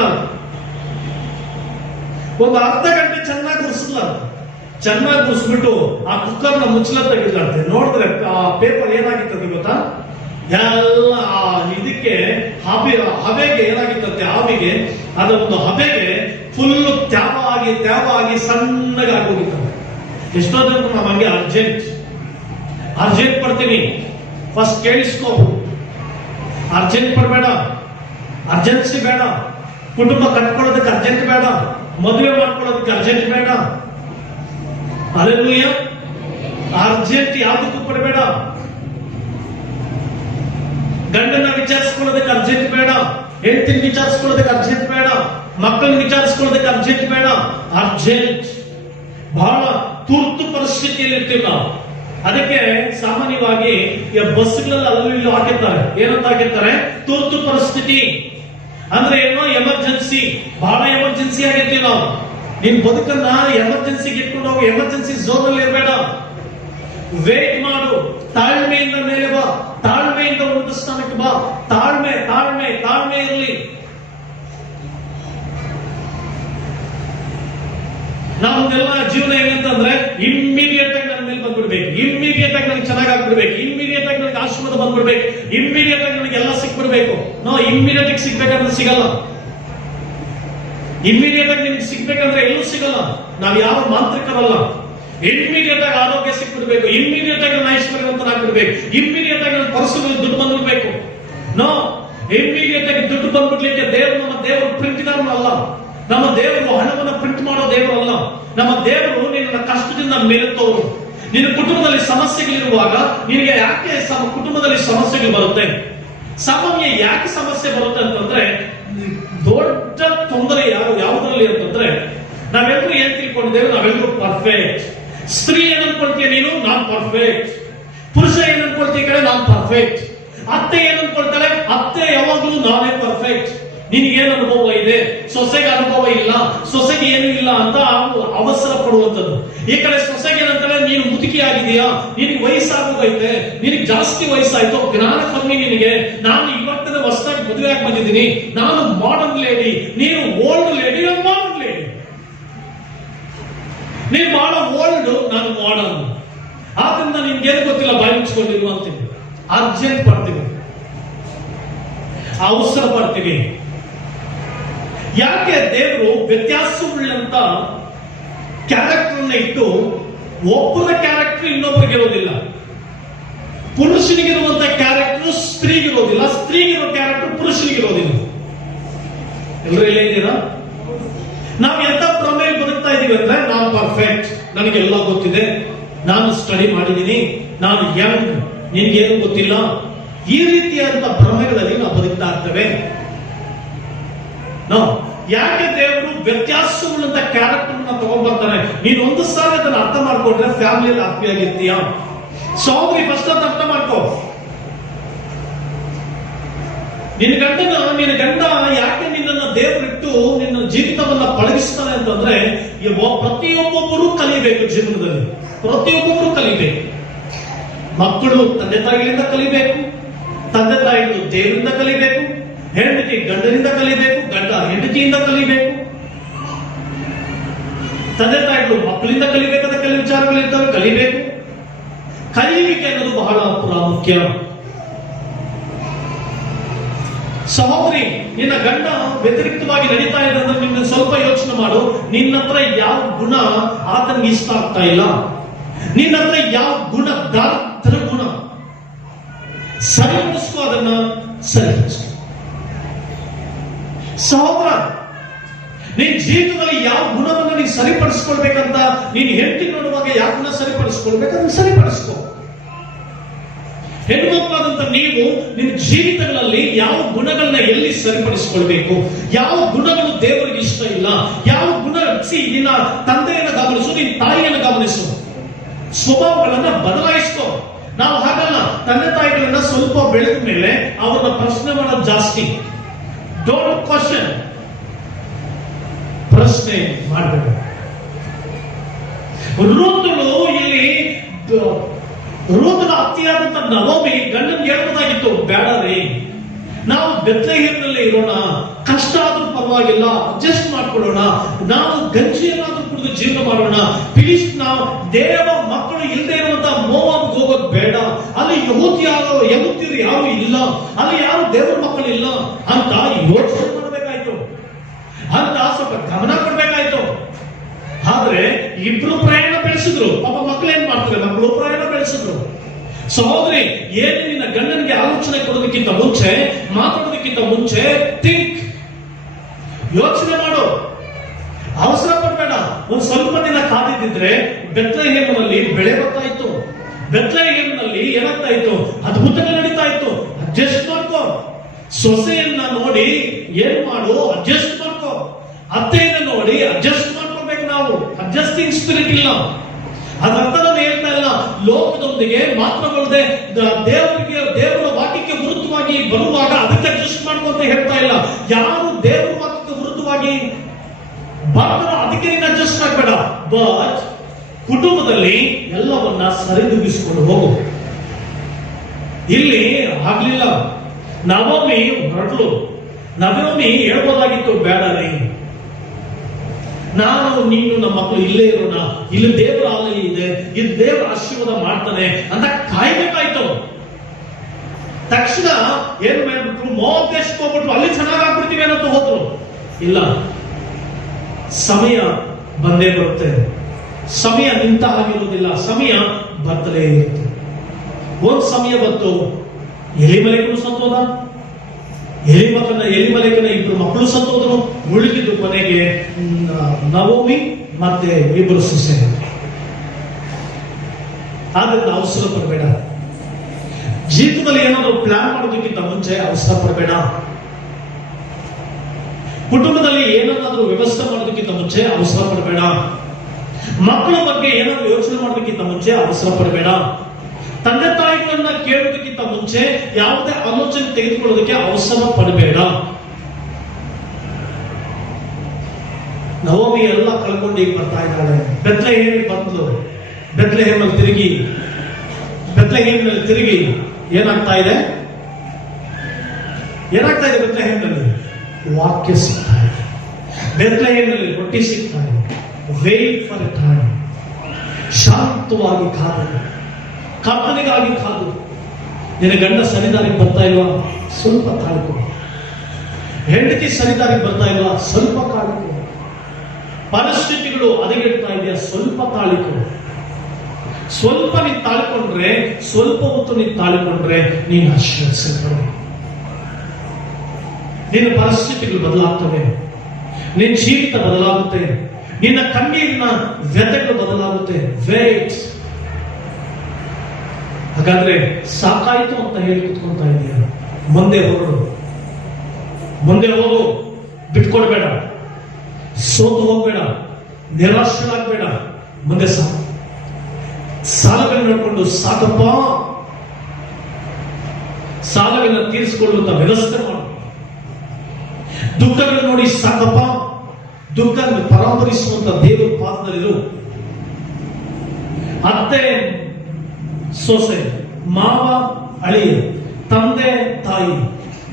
ಒಂದು ಅರ್ಧ ಗಂಟೆ ಚೆನ್ನಾಗಿ ಗುಡಿಸ್ಬಿಟ್ಟು ಆ ಕುಕ್ಕರ್ ನ ಮುಚ್ಚಲ ತೆಗೆದಾಡ್ತೆ. ನೋಡಿದ್ರೆ ಆ ಪೇಪರ್ ಏನಾಗಿರ್ತದೆ ಗೊತ್ತಾ, ಎಲ್ಲ ಇದಕ್ಕೆ ಹಬೆಗೆ ಏನಾಗಿತ್ತಂತೆ, ಆವಿಗೆ ಅದ ಒಂದು ಹಬೆಗೆ ಫುಲ್ ತ್ಯಾವ ಆಗಿ ಸಣ್ಣಗಾಗಿ ಹೋಗಿರ್ತದೆ. ಎಷ್ಟೋ ಜನ ನಾವು ಹಂಗೆ ಅರ್ಜೆಂಟ್ ಪಡ್ತೀನಿ. ಫಸ್ಟ್ ಕೇಳಿಸ್ಕೋ, ಅರ್ಜೆಂಟ್ ಪಡ್ಬೇಡ, ಅರ್ಜೆನ್ಸಿ ಬೇಡ, ಕುಟುಂಬ ಕಟ್ಕೊಳ್ಳೋದಕ್ಕೆ ಅರ್ಜೆಂಟ್ ಬೇಡ, ಮದುವೆ ಮಾಡ್ಕೊಳ್ಳೋದಕ್ಕೆ ಅರ್ಜೆಂಟ್ ಬೇಡ. ಹಲ್ಲೆಲೂಯಾ. ಅರ್ಜೆಂಟ್ ಯಾವುದಕ್ಕೂ ಪಡಬೇಡ. ಗಂಡನ ವಿಚಾರಿಸ್ಕೊಳ್ಳೋದಕ್ಕೆ ಅರ್ಜೆಂಟ್ ಬೇಡ, ಹೆಂಡತಿನ ವಿಚಾರಿಸ್ಕೊಳ್ಳೋದಕ್ಕೆ ಅರ್ಜೆಂಟ್ ಬೇಡ, ಮಕ್ಕಳನ್ನ ವಿಚಾರಿಸ್ಕೊಳ್ಳೋದಕ್ಕೆ ಅರ್ಜೆಂಟ್ ಬೇಡ. ಅರ್ಜೆಂಟ್ ಬಹಳ ತುರ್ತು ಪರಿಸ್ಥಿತಿಯಲ್ಲಿ ಇರ್ತೀವಿ ನಾವು. ಅದಕ್ಕೆ ಸಾಮಾನ್ಯವಾಗಿ ಬಸ್ಗಳಲ್ಲಿ ಅಲ್ಲೂ ಹಾಕಿರ್ತಾರೆ, ಏನಂತ ಹಾಕಿರ್ತಾರೆ, ತುರ್ತು ಪರಿಸ್ಥಿತಿ ಅಂದ್ರೆ ಏನೋ ಎಮರ್ಜೆನ್ಸಿ, ಬಹಳ ಎಮರ್ಜೆನ್ಸಿ ಆಗಿರ್ತೀವಿ ನಾವು. ನಿನ್ ಬದುಕನ್ನ ಎಮರ್ಜೆನ್ಸಿಗೆ ಇಟ್ಕೊಂಡು ಹೋಗಿ ಎಮರ್ಜೆನ್ಸಿ ಝೋನ್ ಅಲ್ಲಿ ಇರಬೇಡ. ವೇಟ್ ಮಾಡು, ತಾಳ್ಮೆಯಿಂದ ಮೇಲೆ ಬಾ, ತಾಳ್ಮೆಯಿಂದ ಉನ್ನತ ಸ್ಥಾನಕ್ಕೆ ಬಾ. ತಾಳ್ಮೆ ಇರಲಿ. ನಮ್ದೆಲ್ಲ ಜೀವನ ಹೆಂಗಂತಂದ್ರೆ ಇಮ್ಮಿಡಿಯೇಟ್ ಆಗಿ ನನ್ನ ಮೇಲೆ ಬಂದ್ಬಿಡ್ಬೇಕು, ಇಮ್ಮಿಡಿಯೇಟ್ ಆಗಿ ನನಗೆ ಚೆನ್ನಾಗಿ ಆಗ್ಬಿಡ್ಬೇಕು, ಇಮ್ಮಿಡಿಯೇಟ್ ಆಗಿ ನನಗೆ ಆಶೀರ್ವಾದ ಬಂದ್ಬಿಡ್ಬೇಕು, ಇಮ್ಮಿಡಿಯೇಟ್ ಆಗಿ ನನಗೆ ಎಲ್ಲ ಸಿಕ್ಬಿಡ್ಬೇಕು. ನಾವು ಇಮ್ಮಿಡಿಯೇಟ್ ಆಗಿ ಸಿಗ್ಬೇಕಂದ್ರೆ ಸಿಗಲ್ಲ. ಇಮ್ಮಿಡಿಯೇಟ್ ಆಗಿ ನಿಮ್ಗೆ ಸಿಗ್ಬೇಕಂದ್ರೆ ಎಲ್ಲೂ ಸಿಗಲ್ಲ. ನಾವ್ ಯಾವ ಮಾಂತ್ರಿಕರಲ್ಲ. ಇಮ್ಮಿಡಿಯೇಟ್ ಆಗಿ ಆರೋಗ್ಯ ಸಿಕ್ಬಿಡ್ಬೇಕು, ಇಮ್ಮಿಡಿಯೇಟ್ ಆಗಿ ನನ್ನ ಐಶ್ವರ್ಯವಂತನ ಆಗ್ಬಿಡ್ಬೇಕು, ಇಮ್ಮಿಡಿಯೇಟ್ ಆಗಿ ನನ್ನ ಪರ್ಸನಲ್ಲಿ ದುಡ್ಡು ಬಂದ್ಬಿಡ್ಬೇಕು. ನೋ, ಇಮ್ಮಿಡಿಯೇಟ್ ಆಗಿ ದುಡ್ಡು ಬಂದ್ಬಿಡ್ಲಿಕ್ಕೆ ನಮ್ಮ ದೇವರು ಪ್ರಿಂಟಿನವನು ಅಲ್ಲ. ನಮ್ಮ ದೇವರು ಹಣವನ್ನು ಪ್ರಿಂಟ್ ಮಾಡೋ ದೇವರು ಅಲ್ಲ. ನಮ್ಮ ದೇವರು ನಿನ್ನ ಕಷ್ಟದಿಂದ ಮೇಲೆತ್ತವರು. ನಿನ್ನ ಕುಟುಂಬದಲ್ಲಿ ಸಮಸ್ಯೆಗಳಿರುವಾಗ ನಿನಗೆ ಯಾಕೆ ಕುಟುಂಬದಲ್ಲಿ ಸಮಸ್ಯೆಗಳು ಬರುತ್ತೆ? ಸಾಮಾನ್ಯ ಯಾಕೆ ಸಮಸ್ಯೆ ಬರುತ್ತೆ ಅಂತಂದ್ರೆ, ದೊಡ್ಡ ತೊಂದರೆ ಯಾವುದರಲ್ಲಿ ಅಂತಂದ್ರೆ, ನಾವೆಲ್ಲರೂ ಏನ್ ತಿಳ್ಕೊಂಡಿದ್ದೇವೆ, ನಾವೆಲ್ಲರೂ ಪರ್ಫೆಕ್ಟ್. ಸ್ತ್ರೀ ಏನ್ ಅನ್ಕೊಳ್ತೀಯ ನೀನು, ನಾನ್ ಪರ್ಫೆಕ್ಟ್. ಪುರುಷ ಏನ್ ಅನ್ಕೊಳ್ತೀಯ ಕಡೆ, ನಾನ್ ಪರ್ಫೆಕ್ಟ್. ಅತ್ತೆ ಏನ್ ಅನ್ಕೊಳ್ತಾಳೆ, ಅತ್ತೆ ಯಾವಾಗ್ಲೂ ನಾನೇ ಪರ್ಫೆಕ್ಟ್. ನಿನ್ಗೇನು ಅನುಭವ ಇದೆ, ಸೊಸೆಗೆ ಅನುಭವ ಇಲ್ಲ, ಸೊಸೆಗೆ ಏನು ಇಲ್ಲ ಅಂತ ಅವಸರ ಪಡುವಂಥದ್ದು. ಈ ಕಡೆ ಸೊಸೆಗೆ ಏನಂತಾರೆ, ನೀನು ಮುದುಕಿ ಆಗಿದೆಯಾ, ನಿನಗೆ ವಯಸ್ಸಾಗೋಗೈತೆ, ನಿನಗೆ ಜಾಸ್ತಿ ವಯಸ್ಸಾಯ್ತು, ಜ್ಞಾನ ಕಮ್ಮಿ ನಿನಗೆ, ನಾನು ಇವತ್ತಿನ ಹೊಸದಾಗಿ ಮದುವೆ ಆಗಿ ಬಂದಿದ್ದೀನಿ, ನಾನು ಮಾಡರ್ನ್ ಲೇಡಿ, ನೀನು ಓಲ್ಡ್ ಲೇಡಿ, ಮಾಡರ್ನ್ ಲೇಡಿ. ನೀನು ಬಹಳ ಓಲ್ಡ್, ನಾನು ಮಾಡರ್ನ್. ಆದ್ರಿಂದ ನಿನ್ಗೇನು ಗೊತ್ತಿಲ್ಲ, ಬಾಯಿ ಮುಚ್ಕೊಂಡಿರುವ ಅಂತೀವಿ. ಅರ್ಜೆಂಟ್ ಪಡ್ತೀವಿ, ಅವಸರ ಪಡ್ತೀವಿ. ಯಾಕೆ ದೇವರು ವ್ಯತ್ಯಾಸವುಳ್ಳಂತ ಕ್ಯಾರೆಕ್ಟರ್ ಇಟ್ಟು ಒಬ್ಬರ ಕ್ಯಾರೆಕ್ಟರ್ ಇನ್ನೊಬ್ಬರಿಗೆ ಇರೋದಿಲ್ಲ. ಪುರುಷನಿಗಿರುವಂತ ಕ್ಯಾರೆಕ್ಟರ್ ಸ್ತ್ರೀಗಿರೋದಿಲ್ಲ, ಸ್ತ್ರೀಗಿರೋ ಕ್ಯಾರೆಕ್ಟರ್ ಪುರುಷನಿಗಿರೋದಿಲ್ಲ. ಎಲ್ಲರೂ ಇಲ್ಲೇ ಇದ್ದೀರಾ? ನಾವು ಎಂತ ಪ್ರಮೇಯ ಬದುಕ್ತಾ ಇದೀವಿ ಅಂದ್ರೆ, ನಾನು ಪರ್ಫೆಕ್ಟ್, ನನಗೆಲ್ಲ ಗೊತ್ತಿದೆ, ನಾನು ಸ್ಟಡಿ ಮಾಡಿದ್ದೀನಿ, ನಾನು ಯಂಗ್, ನಿನ್ಗೇನು ಗೊತ್ತಿಲ್ಲ. ಈ ರೀತಿಯಾದಂತಹ ಭ್ರಮೆಗಳಲ್ಲಿ ನಾವು ಬದುಕ್ತಾ ಇರ್ತೇವೆ. ಯಾಕೆ ದೇವರು ವ್ಯತ್ಯಾಸವುಳ್ಳಂತ ಕ್ಯಾರೆಕ್ಟರ್ ತಗೊಂಡ್ಬರ್ತಾನೆ? ನೀನು ಒಂದು ಸಾರಿ ಅದನ್ನ ಅರ್ಥ ಮಾಡ್ಕೊಂಡ್ರೆ ಫ್ಯಾಮಿಲಿಯಲ್ಲಿ ಹ್ಯಾಪಿ ಆಗಿರ್ತೀಯ. ಸಹೋದರಿ, ಫಸ್ಟ್ ಅಂತ ಅರ್ಥ ಮಾಡ್ಕೋ. ನಿನ್ನ ಗಂಡ ಯಾಕೆ ನಿನ್ನನ್ನ ದೇವರಿಟ್ಟು ನಿನ್ನ ಜೀವಿತವನ್ನ ಪಳಗಿಸ್ತಾನೆ ಅಂತಂದ್ರೆ, ಪ್ರತಿಯೊಬ್ಬೊಬ್ಬರು ಕಲಿಬೇಕು. ಜೀವನದಲ್ಲಿ ಪ್ರತಿಯೊಬ್ಬೊಬ್ಬರು ಕಲಿಬೇಕು. ಮಕ್ಕಳು ತಂದೆ ತಾಯಿಗಳಿಂದ ಕಲಿಬೇಕು, ತಂದೆ ತಾಯಿಗಳು ದೇವರಿಂದ ಕಲಿಬೇಕು, ಹೆಂಡತಿ ಗಂಡನಿಂದ ಕಲಿಬೇಕು, ಗಂಡ ಹೆಂಡತಿಯಿಂದ ಕಲಿಬೇಕು, ತಂದೆ ತಾಯಿಗಳು ಮಕ್ಕಳಿಂದ ಕಲಿಬೇಕಾದ ಕೆಲವು ವಿಚಾರಗಳಿರ್ತವೆ, ಕಲಿಬೇಕು. ಕಲಿಯುವಿಕೆ ಅನ್ನೋದು ಬಹಳ ಪ್ರಾಮುಖ್ಯ. ಸಹೋದರಿ, ನಿನ್ನ ಗಂಡ ವ್ಯತಿರಿಕ್ತವಾಗಿ ನಡೀತಾ ಇದೆ ಅಂದ್ರೆ ನಿನ್ನ ಸ್ವಲ್ಪ ಯೋಚನೆ ಮಾಡು. ನಿನ್ನ ಹತ್ರ ಯಾವ ಗುಣ ಆತನಿಗೆ ಇಷ್ಟ ಆಗ್ತಾ ಇಲ್ಲ, ನಿನ್ನ ಹತ್ರ ಯಾವ ಗುಣ, ದಾರಿದ್ರ ಗುಣ, ಸರಿಪಡಿಸ್ಕೋ, ಅದನ್ನ ಸರಿಪಡಿಸ್ಕೋ. ಸಹೋದರ, ನಿನ್ ಜೀವಿತದಲ್ಲಿ ಯಾವ ಗುಣವನ್ನು ನೀನು ಸರಿಪಡಿಸ್ಕೊಳ್ಬೇಕಂತ ನೀನು ಹೆಂಡತಿ ನೋಡುವಾಗ ಯಾವ ಗುಣ ಸರಿಪಡಿಸ್ಕೊಳ್ಬೇಕು, ಅದನ್ನ ಸರಿಪಡಿಸ್ಕೋ. ಹೆಣ್ಮಕ್ಳಾದಂತ ನೀವು ನಿಮ್ಮ ಜೀವಿತಗಳಲ್ಲಿ ಯಾವ ಗುಣಗಳನ್ನ ಎಲ್ಲಿ ಸರಿಪಡಿಸಿಕೊಳ್ಬೇಕು, ಯಾವ ಗುಣಗಳು ದೇವರಿಗೆ ಇಷ್ಟ ಇಲ್ಲ, ಯಾವ ಗುಣ ನಿನ್ನ ತಂದೆಯನ್ನು ಗಮನಿಸು, ನಿನ್ನ ತಾಯಿಯನ್ನು ಗಮನಿಸು, ಸ್ವಭಾವಗಳನ್ನ ಬದಲಾಯಿಸ್ಕೋ. ನಾವು ಹಾಗಲ್ಲ, ತಂದೆ ತಾಯಿಗಳನ್ನ ಸ್ವಲ್ಪ ಬೆಳೆದ ಮೇಲೆ ಅವರನ್ನ ಪ್ರಶ್ನೆ ಮಾಡೋದು ಜಾಸ್ತಿ. ಡೋಂಟ್ ಕ್ವಶನ್, ಪ್ರಶ್ನೆ ಮಾಡಬೇಡ. ರೂತಳು ಇಲ್ಲಿ ರೂತನ ಅತ್ತಿಯಾದಂತ ನವೋಮಿ ಗಂಡನ್ ಹೇಳ್ಬೋದಾಗಿತ್ತು, ಬೇಡ ರೀ, ನಾವು ಬೆತ್ಲೆಹೇಮ್ನಲ್ಲೇ ಇರೋಣ, ಕಷ್ಟ ಆದ್ರೂ ಪರವಾಗಿಲ್ಲ, ಅಡ್ಜಸ್ಟ್ ಮಾಡ್ಕೊಳ್ಳೋಣ, ನಾವು ಗಂಜಿಯನ್ನಾದ್ರೂ ಕುಡಿದು ಜೀವನ ಮಾಡೋಣ, ಫಿಲಿಸ್ಟ್ ನಾವು ದೇವ ಮಕ್ಕಳು ಇಲ್ಲದೆ ಇರುವಂತಹ ಮೋವಾಬ್ಗೆ ಹೋಗೋದು ಬೇಡ, ಅಲ್ಲಿ ಯಹೂದ್ಯರು ಯಾರು ಇಲ್ಲ, ಅಲ್ಲಿ ಯಾರು ದೇವರ ಮಕ್ಕಳು ಇಲ್ಲ ಅಂತ ಯೋಚನೆ ಮಾಡಬೇಕಾಯ್ತು, ಅಂತ ಸ್ವಲ್ಪ ಗಮನ ಕೊಡ್ಬೇಕಾಯ್ತು. ಆದ್ರೆ ಇಬ್ರು ಪ್ರಯಾಣ ಬೆಳೆಸಿದ್ರು. ಪಾಪ ಮಕ್ಕಳು ಏನ್ ಮಾಡ್ತಾರೆ, ಮಕ್ಕಳು ಪ್ರಯಾಣ ಬೆಳೆಸಿದ್ರು. ಸಹೋದರಿ, ಏನು ನಿನ್ನ ಗಂಡನಿಗೆ ಆಲೋಚನೆ ಕೊಡೋದಕ್ಕಿಂತ ಮುಂಚೆ, ಮಾತಾಡೋದಕ್ಕಿಂತ ಮುಂಚೆ ಥಿಂಕ್, ಯೋಚನೆ ಮಾಡು, ಅವಸರ ಪಡಬೇಡ. ಒಂದ್ ಸ್ವಲ್ಪ ದಿನ ಕಾದಿದ್ದಿದ್ರೆ ಬೆತ್ಲೆಹೇಮ್ನಲ್ಲಿ ಬೆಳೆ ಬರ್ತಾ ಇತ್ತು, ಬೆತ್ಲೆಹೇಮ್ನಲ್ಲಿ ಏನಾಗ್ತಾ ಇತ್ತು, ಅದ್ಭುತಗಳು ನಡೀತಾ ಇತ್ತು. ಅಡ್ಜಸ್ಟ್ ಮಾಡ್ಕೋ. ಸೊಸೆಯನ್ನ ನೋಡಿ ಏನ್ ಮಾಡು, ಅಡ್ಜಸ್ಟ್ ಮಾಡ್ಕೋ. ಅತ್ತೆಯನ್ನ ನೋಡಿ ಅಡ್ಜಸ್ಟ್ ಮಾಡ್ಕೋಬೇಕು. ನಾವು ಅಡ್ಜಸ್ಟಿಂಗ್ ಸ್ಪಿರಿಟ್ ಇಲ್ಲ. ಅದರ್ಥ ನಾನು ಹೇಳ್ತಾ ಇಲ್ಲ ಲೋಕದೊಂದಿಗೆ ಮಾತ್ರವಲ್ಲದೆ ದೇವರ ವಾಕ್ಯಕ್ಕೆ ವಿರುದ್ಧವಾಗಿ ಬರುವಾಗ ಅದಕ್ಕೆ ಅಡ್ಜಸ್ಟ್ ಮಾಡ್ಕೊಂತ ಹೇಳ್ತಾ ಇಲ್ಲ. ಯಾರು ದೇವರ ವಾಕ್ಯಕ್ಕೆ ವಿರುದ್ಧವಾಗಿ ಬರ್ತಾರೋ ಅದಕ್ಕೆ ನೀನು ಅಡ್ಜಸ್ಟ್ ಮಾಡಬೇಡ. ಬಟ್ ಕುಟುಂಬದಲ್ಲಿ ಎಲ್ಲವನ್ನ ಸರಿದೂಗಿಸಿಕೊಂಡು ಹೋಗು. ಇಲ್ಲಿ ಆಗ್ಲಿಲ್ಲ. ನವೋಮಿ ಹೊರಟಲು. ನವೋಮಿ ಹೇಳ್ಬೋದಾಗಿತ್ತು, ಬೇಡ ರೀ, ನಾನು ನೀನು ನಮ್ಮ ಮಕ್ಕಳು ಇಲ್ಲೇ ಇರೋಣ, ಇಲ್ಲಿ ದೇವರ ಆಲಯ ಇದೆ, ಇಲ್ಲಿ ದೇವರ ಆಶೀರ್ವಾದ ಮಾಡ್ತಾನೆ ಅಂತ ಕಾಯ್ಬೇಕಾಯ್ತು. ತಕ್ಷಣ ಏನ್ ಮಾಡ್ಬಿಟ್ರು, ಮೋವಾಬ್ ದೇಶಕ್ಕೆ ಹೋಗ್ಬಿಟ್ರು, ಅಲ್ಲಿ ಚೆನ್ನಾಗಾಗ್ಬಿಡ್ತೀವಿ ಅನ್ನೋ ಹೋದ್ರು. ಇಲ್ಲ, ಸಮಯ ಬಂದೇ ಬರುತ್ತೆ. ಸಮಯ ನಿಂತ ಆಗಿರೋದಿಲ್ಲ, ಸಮಯ ಬರ್ತಲೇ ಇರುತ್ತೆ. ಒಂದ್ ಸಮಯ ಬಂತು, ಎಲಿಮಲೆಕನು ಸತ್ತೋದ, ಎಲಿಮಲೆಕನ ಇಬ್ರು ಮಕ್ಕಳು ಸತ್ತೋದ್ರು. ಉಳಿದಿದ್ದು ಕೊನೆಗೆ ನವೋಮಿ ಮತ್ತೆ ಇಬ್ಬರು ಸೊಸೆ. ಆದ್ರಿಂದ ಅವಸರ ಪಡಬೇಡ. ಜೀವನದಲ್ಲಿ ಏನಾದ್ರು ಪ್ಲಾನ್ ಮಾಡೋದಕ್ಕಿಂತ ಮುಂಚೆ ಅವಸರ ಪಡಬೇಡ. ಕುಟುಂಬದಲ್ಲಿ ಏನನ್ನಾದ್ರೂ ವ್ಯವಸ್ಥೆ ಮಾಡೋದಕ್ಕಿಂತ ಮುಂಚೆ ಅವಸರ ಪಡಬೇಡ. ಮಕ್ಕಳ ಬಗ್ಗೆ ಏನಾದ್ರು ಯೋಚನೆ ಮಾಡೋದಕ್ಕಿಂತ ಮುಂಚೆ ಅವಸರ ಪಡಬೇಡ. ತಂದೆ ತಾಯಿಗಳನ್ನ ಕೇಳೋದಕ್ಕಿಂತ ಮುಂಚೆ ಯಾವುದೇ ಆಲೋಚನೆ ತೆಗೆದುಕೊಳ್ಳೋದಕ್ಕೆ ಅವಸರ ಪಡಬೇಡ. ನವೋಮಿ ಎಲ್ಲ ಕಳ್ಕೊಂಡು ಈಗ ಬರ್ತಾ ಇದ್ದಾಳೆ. ಬೆತ್ಲೆಹೇಮ್ ಬಂದ್ಲು. ಬೆತ್ಲೆಹೇಮಲ್ಲಿ ತಿರುಗಿ ಏನಾಗ್ತಾ ಇದೆ? ಬೆತ್ಲೆಹೇಮ್ನಲ್ಲಿ ವಾಕ್ಯ ಸಿಗ್ತಾ ಇದೆ. ಬೆತ್ಲೆಹೇಮ್ನಲ್ಲಿ ರೊಟ್ಟಿ ಸಿಗ್ತಾ ಇದೆ. Wait for a time. ಶಾಂತವಾಗಿ ಕಾದು, ಕರ್ತನಿಗಾಗಿ ಕಾದು. ನಿನ್ನ ಗಂಡ ಸರಿದಾರಿಗೆ ಬರ್ತಾ ಇಲ್ವಾ? ಸ್ವಲ್ಪ ಕಾಯ್ಕೊ. ಹೆಂಡತಿ ಸರಿದಾರಿಗೆ ಬರ್ತಾ ಇಲ್ವಾ? ಸ್ವಲ್ಪ ಕಾಯ್ಕೊ. ಪರಿಸ್ಥಿತಿಗಳು ಹದಗೆಡ್ತಾ ಇದೆಯಾ? ಸ್ವಲ್ಪ ತಾಳಿಕೊ. ಸ್ವಲ್ಪ ನೀನು ತಾಳ್ಕೊಂಡ್ರೆ, ಸ್ವಲ್ಪ ಹೊತ್ತು ನೀನು ತಾಳ್ಕೊಂಡ್ರೆ ನೀನು ಆಶೀರ್ವದಿಸಲ್ಪಡು. ನಿನ್ನ ಪರಿಸ್ಥಿತಿಗಳು ಬದಲಾಗ್ತವೆ, ನಿನ್ನ ಜೀವಿತ ಬದಲಾಗುತ್ತೆ, ನಿನ್ನ ಕಣ್ಣೀರಿನ ವ್ಯಥೆಗಳು ಬದಲಾಗುತ್ತೆ. ವೇಟ್. ಹಾಗಾದ್ರೆ ಸಾಕಾಯ್ತು ಅಂತ ಹೇಳಿ ಕುತ್ಕೊಂತ ಇದೆಯಾ? ಮುಂದೆ ಹೊರಡು, ಮುಂದೆ ಹೋಗು. ಬಿಟ್ಕೊಡ್ಬೇಡ, ಸೋತು ಹೋಗ್ಬೇಡ, ನಿರಾಶರಾಗಬೇಡ. ಮುಂದೆ ಸಾಲಗಳನ್ನು ನೋಡ್ಕೊಂಡು ಸಾಕಪ್ಪ, ಸಾಲಗಳನ್ನು ತೀರಿಸಿಕೊಳ್ಳುವಂತ ವ್ಯವಸ್ಥೆ ಮಾಡು. ದುಃಖಗಳನ್ನು ನೋಡಿ ಸಾಕಪ್ಪ, ದುಃಖ ಪರಾಮರಿಸುವಂತ ದೇವರ ಪಾದದಲ್ಲಿರು. ಅತ್ತೆ ಸೊಸೆ, ಮಾವ ಅಳಿಯ, ತಂದೆ ತಾಯಿ,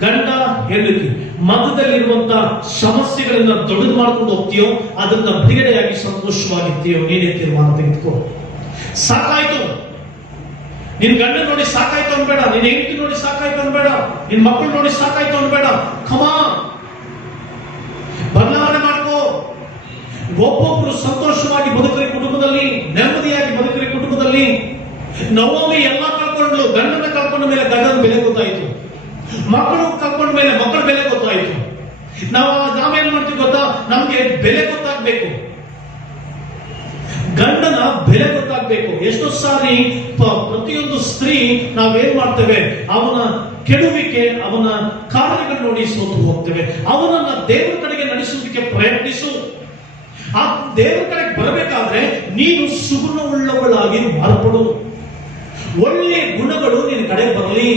ಗಂಡ ಹೆಂಡತಿ ಮಧ್ಯದಲ್ಲಿರುವಂತ ಸಮಸ್ಯೆಗಳನ್ನ ದೊಡ್ಡದು ಮಾಡ್ಕೊಂಡು ಹೋಗ್ತೀಯೋ, ಅದನ್ನ ಬಿಡುಗಡೆಯಾಗಿ ಸಂತೋಷವಾಗಿರ್ತೀಯೋ, ನೀನೇ ತೀರ್ಮಾನ ತೆಗೆದುಕೋ. ಸಾಕಾಯ್ತು. ನಿನ್ ಗಂಡ ನೋಡಿ ಸಾಕಾಯ್ತು ಅನ್ಬೇಡ, ನಿನ್ ಹೆಂಡತಿ ನೋಡಿ ಸಾಕಾಯ್ತು ಅನ್ಬೇಡ, ನಿನ್ ಮಕ್ಕಳು ನೋಡಿ ಸಾಕಾಯ್ತು ಅನ್ಬೇಡ. ಖಮಾ, ಬದಲಾವಣೆ ಮಾಡ್ಕೋ. ಒಬ್ಬೊಬ್ರು ಸಂತೋಷವಾಗಿ ಬದುಕರಿ ಕುಟುಂಬದಲ್ಲಿ, ನೆಮ್ಮದಿಯಾಗಿ ಬದುಕರಿ ಕುಟುಂಬದಲ್ಲಿ. ನವೋಮಿ ಎಲ್ಲ ಕಳ್ಕೊಂಡ್ಲು. ಗಂಡನ ಕಳ್ಕೊಂಡ ಮೇಲೆ ಗಂಡನ ಬೆಲೆ ಗೊತ್ತಾಯ್ತು, ಮಕ್ಕಳು ಕಳ್ಕೊಂಡ ಮೇಲೆ ಮಕ್ಕಳ ಬೆಲೆ ಗೊತ್ತಾಯ್ತು. ನಾವೇನ್ ಮಾಡ್ತೀವಿ ಗೊತ್ತಾ? ನಮ್ಗೆ ಬೆಲೆ ಗೊತ್ತಾಗ್ಬೇಕು, ಗಂಡನ ಬೆಲೆ ಗೊತ್ತಾಗ್ಬೇಕು. ಎಷ್ಟೋ ಸಾರಿ ಪ್ರತಿಯೊಂದು ಸ್ತ್ರೀ ನಾವೇನ್ ಮಾಡ್ತೇವೆ, ಅವನ ಕೆಡುವಿಕೆ, ಅವನ ಕಾರ್ಯಗಳು ನೋಡಿ ಸೋತು ಹೋಗ್ತೇವೆ. ಅವನನ್ನ ದೇವರ ಕಡೆಗೆ ನಡೆಸುವುದಕ್ಕೆ ಪ್ರಯತ್ನಿಸು. ದೇವರ ಕಡೆಗೆ ಬರಬೇಕಾದ್ರೆ ನೀನು ಸುಗುಣವುಳ್ಳವಳಾಗಿ ಮಾರ್ಪಡು. ಒಳ್ಳೆಯ ಗುಣಗಳು ನಿನ್ನ ಕಡೆ ಬರಲಿ.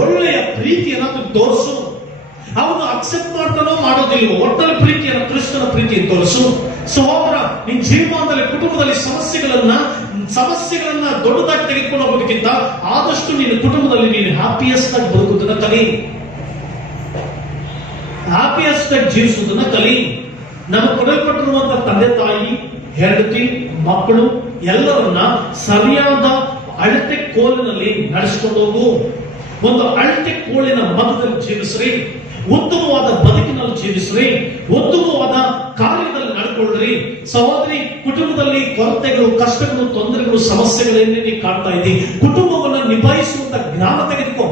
ಒಳ್ಳೆಯ ಪ್ರೀತಿಯನ್ನು ತೋರಿಸು. ಅವನು ಅಕ್ಸೆಪ್ಟ್ ಮಾಡ್ತಾನೋ ಮಾಡೋದಿಲ್ವೋ, ಒಟ್ಟಲ್ಲಿ ಪ್ರೀತಿಯನ್ನು, ಕ್ರಿಸ್ತನ ಪ್ರೀತಿಯನ್ನು ತೋರಿಸು. ಸಹೋದರ, ನಿನ್ನ ಜೀವನದಲ್ಲಿ ಕುಟುಂಬದಲ್ಲಿ ಸಮಸ್ಯೆಗಳನ್ನ ದೊಡ್ಡದಾಗಿ ತೆಗೆದುಕೊಂಡು ಹೋಗೋದಕ್ಕಿಂತ ಆದಷ್ಟು ನಿನ್ನ ಕುಟುಂಬದಲ್ಲಿ ನೀನು ಹ್ಯಾಪಿಯೆಸ್ಟ್ ಆಗಿ ಬದುಕುವುದನ್ನ ಕಲಿ, ಹ್ಯಾಪಿಯೆಸ್ಟ್ ಆಗಿ ಜೀವಿಸುವುದನ್ನ ಕಲಿ. ನಮಗೆ ಕೊಡಲ್ಪಟ್ಟಿರುವಂತಹ ತಂದೆ ತಾಯಿ, ಹೆಂಡತಿ, ಮಕ್ಕಳು ಎಲ್ಲರನ್ನ ಸರಿಯಾದ ಅಳತೆ ಕೋಲಿನಲ್ಲಿ ನಡೆಸಿಕೊಂಡು ಹೋಗು. ಒಂದು ಅಳತೆ ಕೋಲಿನ ಮಧ್ಯದಲ್ಲಿ ಜೀವಿಸ್ರಿ. ಉತ್ತಮವಾದ ಬದುಕಿನಲ್ಲಿ ಜೀವಿಸ್ರಿ. ಉತ್ತಮವಾದ ಕಾರ್ಯದಲ್ಲಿ ನಡ್ಕೊಳ್ರಿ. ಸಹೋದರಿ, ಕುಟುಂಬದಲ್ಲಿ ಕೊರತೆಗಳು, ಕಷ್ಟಗಳು, ತೊಂದರೆಗಳು, ಸಮಸ್ಯೆಗಳನ್ನೇ ನೀವು ಕಾಣ್ತಾ ಇದ್ದೀವಿ. ಕುಟುಂಬವನ್ನು ನಿಭಾಯಿಸುವಂತ ಜ್ಞಾನ ತೆಗೆದುಕೋ.